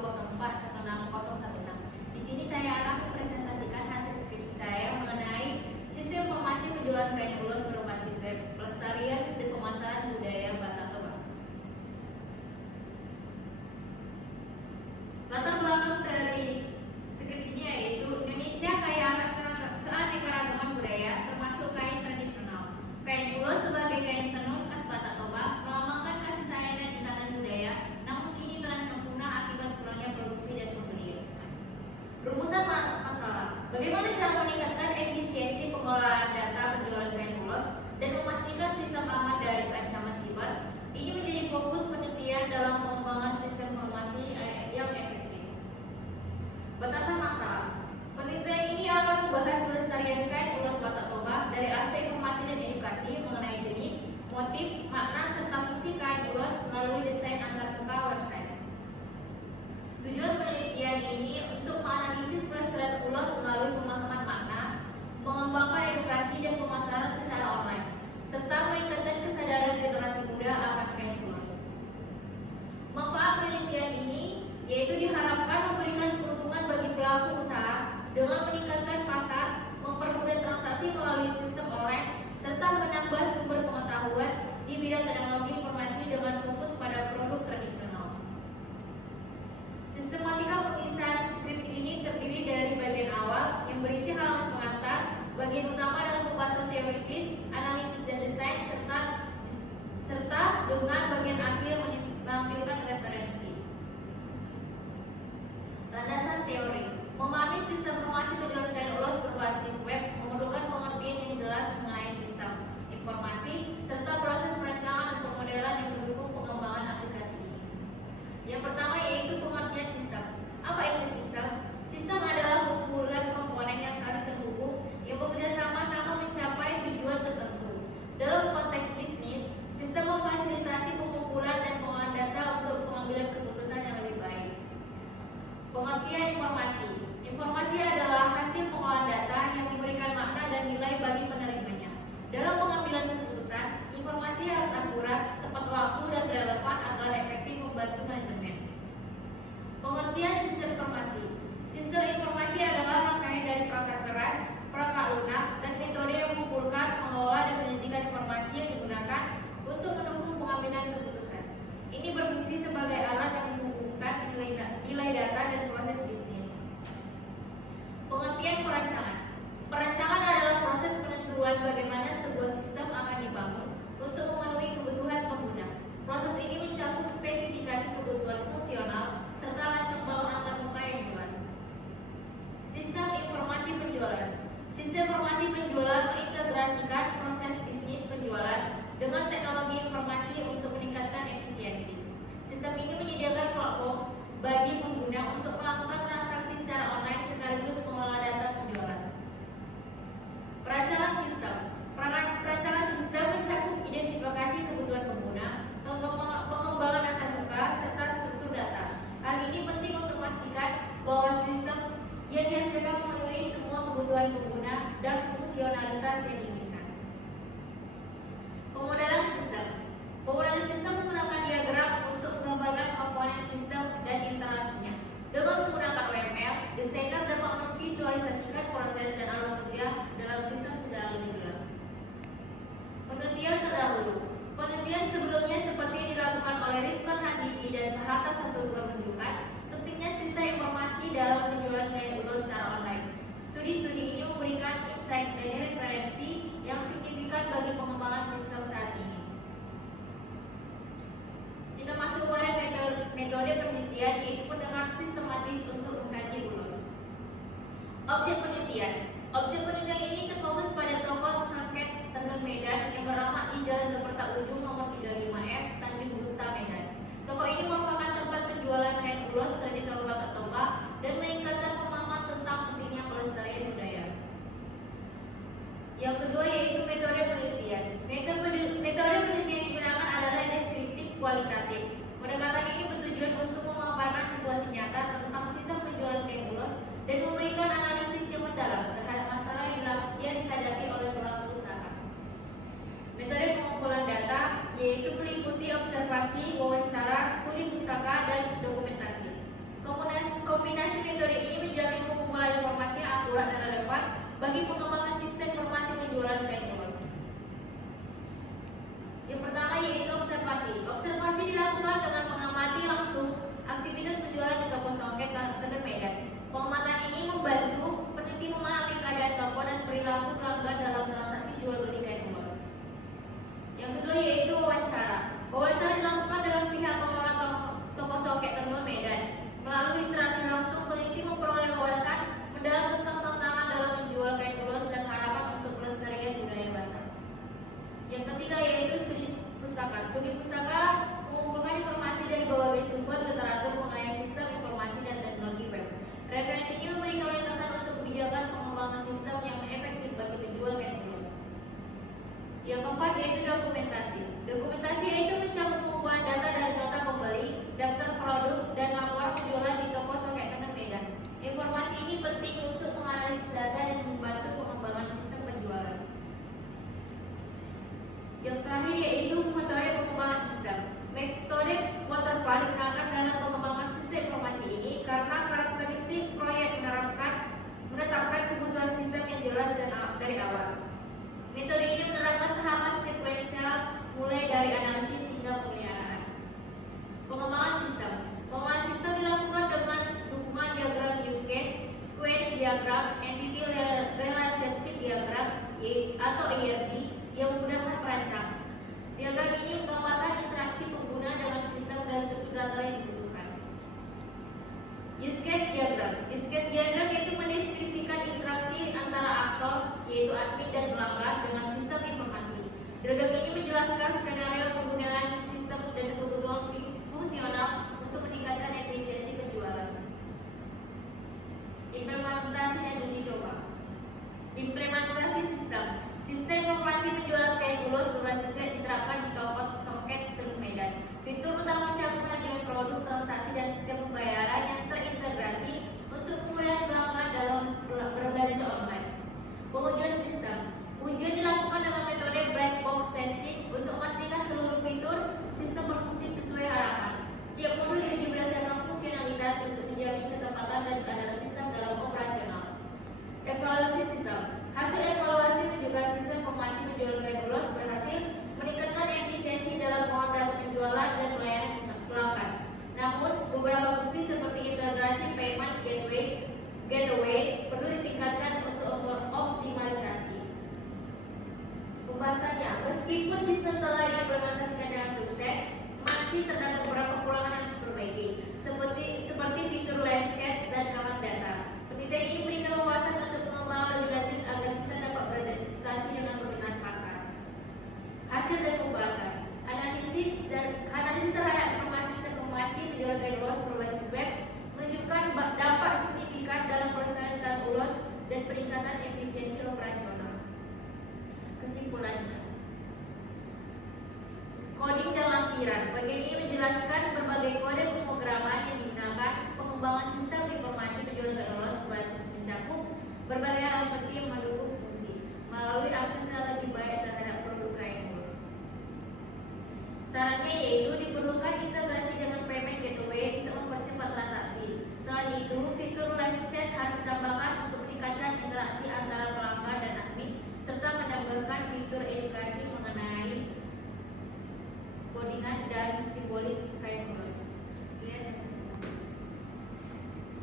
204 atau 6016. Di sini saya akan mempresentasikan hasil skripsi saya mengenai sistem informasi penjualan kain ulos berbasis web, pelestarian dan pemasaran budaya Batak Toba. Latar belakang dari skripsinya yaitu Indonesia kaya akan keanekaragaman budaya, termasuk kain tradisional. Kain ulos sebagai kain tenun khas Batak Toba melambangkan kasih sayang dan ikatan budaya, namun kini terancam punah akibat kurangnya produksi dan pembelian. Rumusan masalah: bagaimana cara meningkatkan efisiensi pengelolaan data penjualan kain ulos dan memastikan sistem aman dari ancaman siber? Ini menjadi fokus penelitian dalam pengembangan sistem informasi yang efektif. Batasan masalah: penelitian ini akan membahas pelestarian kain ulos Batak Toba dari aspek informasi dan edukasi mengenai jenis, motif, makna, serta fungsi kain ulos melalui desain antarmuka website. Tujuan penelitian ini untuk menganalisis pelestarian ulos melalui pemahaman makna, mengembangkan edukasi dan pemasaran secara online, serta meningkatkan kesadaran generasi muda akan kain ulos. Manfaat penelitian ini yaitu diharapkan memberikan keuntungan bagi pelaku usaha dengan meningkatkan pasar, mempermudah transaksi melalui sistem online, serta menambah sumber pengetahuan di bidang teknologi informasi dengan fokus pada produk tradisional. Sistematika penulisan skripsi ini terdiri dari bagian awal yang berisi halaman pengantar, bagian utama dengan pembahasan teoritis, analisis dan desain, serta dengan bagian akhir menampilkan referensi. Landasan teori: memahami sistem informasi penjualan kain ulos berbasis web memerlukan pengertian yang jelas mengenai sistem informasi serta proses perencanaan dan pemodelan yang mendukung pengembangan aplikasi ini. Yang pertama yaitu pengertian sistem. Apa itu sistem? Sistem adalah kumpulan komponen yang saling terhubung yang bekerja sama-sama mencapai tujuan tertentu. Dalam konteks bisnis, sistem memfasilitasi pengumpulan dan pengolahan data untuk pengambilan keputusan yang lebih baik. Pengertian informasi. Informasi adalah hasil pengolahan data yang memberikan makna dan nilai bagi penerimanya. Dalam pengambilan keputusan, informasi harus akurat, tepat waktu, dan relevan agar efektif membantu manajemen. Pengertian sistem informasi. Sistem informasi adalah rangkaian dari perangkat keras, perangkat lunak, dan metode yang mengumpulkan, mengelola, dan menyajikan informasi yang digunakan untuk mendukung pengambilan keputusan. Ini berfungsi sebagai alat yang menghubungkan nilai data dan proses bisnis. Pengertian perancangan. Perancangan adalah proses penentuan bagaimana sebuah sistem akan dibangun untuk memenuhi kebutuhan pengguna. Proses ini mencakup spesifikasi kebutuhan fungsional serta rancang bangun antarmuka yang jelas. Sistem informasi penjualan. Sistem informasi penjualan mengintegrasikan proses bisnis penjualan dengan teknologi informasi untuk meningkatkan efisiensi. Sistem ini menyediakan platform bagi pengguna untuk melakukan transaksi secara online sekaligus mengelola data penjualan. Perancangan sistem. Perancangan sistem mencakup identifikasi kebutuhan pengguna, pengembangan antarmuka, serta struktur data. Hal ini penting untuk memastikan bahwa sistem yang dihasilkan memenuhi semua kebutuhan pengguna dan fungsionalitas yang diinginkan. Pemodelan sistem. Pemodelan sistem menggunakan diagram untuk menggambarkan komponen sistem dan interaksinya. Dengan menggunakan UML, desainer dapat memvisualisasikan proses dan alat kerja dalam sistem secara lebih jelas. Penelitian terdahulu. Penelitian sebelumnya seperti yang dilakukan oleh Rizman Handibi dan Saharta 12 menunjukkan pentingnya sistem informasi dalam penjualan kain ulos secara online. Studi-studi ini memberikan insight dan referensi yang signifikan bagi pengembangan sistem saat ini. Kita masuk pada metode penelitian yaitu pendekatan sistematis untuk mengkaji ulos. Objek penelitian. Objek penelitian ini terfokus pada toko sangket tenun Medan yang beralamat di Jalan Geperta Ujung nomor 35F, Tanjung Gusta, Medan. Toko ini merupakan tempat penjualan kain ulos tradisional Batak Toba dan meningkatkan pemahaman tentang pentingnya pelestarian budaya. Yang kedua yaitu metode penelitian. Metode penelitian yang digunakan adalah deskriptif kualitatif. Pendekatan ini bertujuan untuk memaparkan situasi nyata tentang sistem penjualan kain ulos dan memberikan analisis yang mendalam terhadap masalah yang dihadapi oleh pelaku usaha. Metode pengumpulan data yaitu meliputi observasi, wawancara, studi pustaka, dan dokumentasi. Kombinasi metode ini menjamin pengumpulan informasi yang akurat dan relevan bagi pengembangan sistem informasi penjualan kain ulos. Yang pertama yaitu observasi. Observasi dilakukan dengan mengamati langsung aktivitas penjualan di toko songket dan Medan. Pengamatan ini membantu peneliti memahami keadaan toko dan perilaku pelanggan dalam transaksi jual beli kain ulos. Yang kedua yaitu wawancara. Wawancara dilakukan dengan pihak pengelola toko songket tenun Medan. Melalui interaksi langsung, peneliti memperoleh wawasan mendalam tentang tantangan dalam menjual kain ulos dan harapan untuk pelestarian budaya Batak. Yang ketiga yaitu studi pustaka. Studi pustaka mengumpulkan informasi dari berbagai sumber literatur mengenai sistem informasi dan teknologi web. Referensi ini memberikan landasan untuk kebijakan pengembangan sistem yang efektif bagi penjual kain ulos. Yang keempat yaitu dokumentasi. Dokumentasi yaitu mencakup pengumpulan data dari nota pembeli, daftar produk, dan laporan penjualan di toko songket tenun Medan. Informasi ini penting untuk menganalisis data dan membantu pengembangan sistem penjualan. Yang terakhir yaitu metode pengembangan sistem. Metode waterfall digunakan dalam pengembangan sistem informasi ini karena karakteristik proyek menetapkan kebutuhan sistem yang jelas dan dari awal. Metode ini menerapkan tahapan sekuensial mulai dari analisis hingga pemeliharaan. Pengembangan sistem. Pengembangan sistem dilakukan dengan dukungan diagram use case, sequence diagram, entity relationship diagram atau ERD yang memudahkan perancang. Diagram ini menggambarkan interaksi pengguna dengan sistem dan struktur data yang dibutuhkan. Use case diagram. Use case diagram yaitu mendeskripsikan interaksi antara aktor, yaitu admin dan pelanggan dengan sistem informasi. Diagram ini menjelaskan skenario penggunaan sistem dan kebutuhan fungsional untuk meningkatkan efisiensi penjualan. Implementasi dan uji coba. Implementasi sistem. Sistem informasi penjualan kain ulos berbasis web diterapkan di toko songket tenun Medan. Fitur utama mencakup manajemen produk, transaksi, dan sistem pembayaran yang terintegrasi untuk kemudahan pelanggan dalam berbelanja online. Pengujian sistem. Ujian dilakukan dengan metode black box testing untuk memastikan seluruh fitur sistem berfungsi sesuai harapan. Setiap modul diuji berdasarkan fungsionalitas untuk menjamin ketepatan dan keadaan sistem dalam operasional. Evaluasi sistem. Hasil evaluasi menunjukkan sistem informasi penjualan kain ulos berhasil meningkatkan efisiensi dalam pengolahan data penjualan dan pelayanan pelanggan. Namun, beberapa fungsi seperti integrasi payment gateway perlu ditingkatkan untuk optimalisasi. Pembahasannya, meskipun sistem telah diimplementasikan dengan sukses, masih terdapat beberapa kekurangan yang harus diperbaiki, seperti fitur live chat dan kamar data. Penelitian ini memberikan wawasan untuk pengembangan lebih lanjut agar sistem dapat beradaptasi dengan permintaan pasar. Hasil dan pembahasan. Analisis terhadap informasi penjualan kain ulos berbasis web menunjukkan dampak signifikan dalam pelestarian kain ulos dan peningkatan efisiensi operasional. Kesimpulannya, coding dan lampiran. Bagian ini menjelaskan berbagai kode pemrograman yang digunakan pengembangan sistem informasi penjualan kain ulos berbasis mencakup berbagai hal penting yang mendukung fungsi melalui akses yang lebih baik terhadap produk kain ulos. Sarannya yaitu diperlukan integrasi dengan payment gateway untuk mempercepat transaksi. Selain itu, fitur live chat harus ditambahkan untuk meningkatkan interaksi antara pelanggan dan admin serta menambahkan fitur edukasi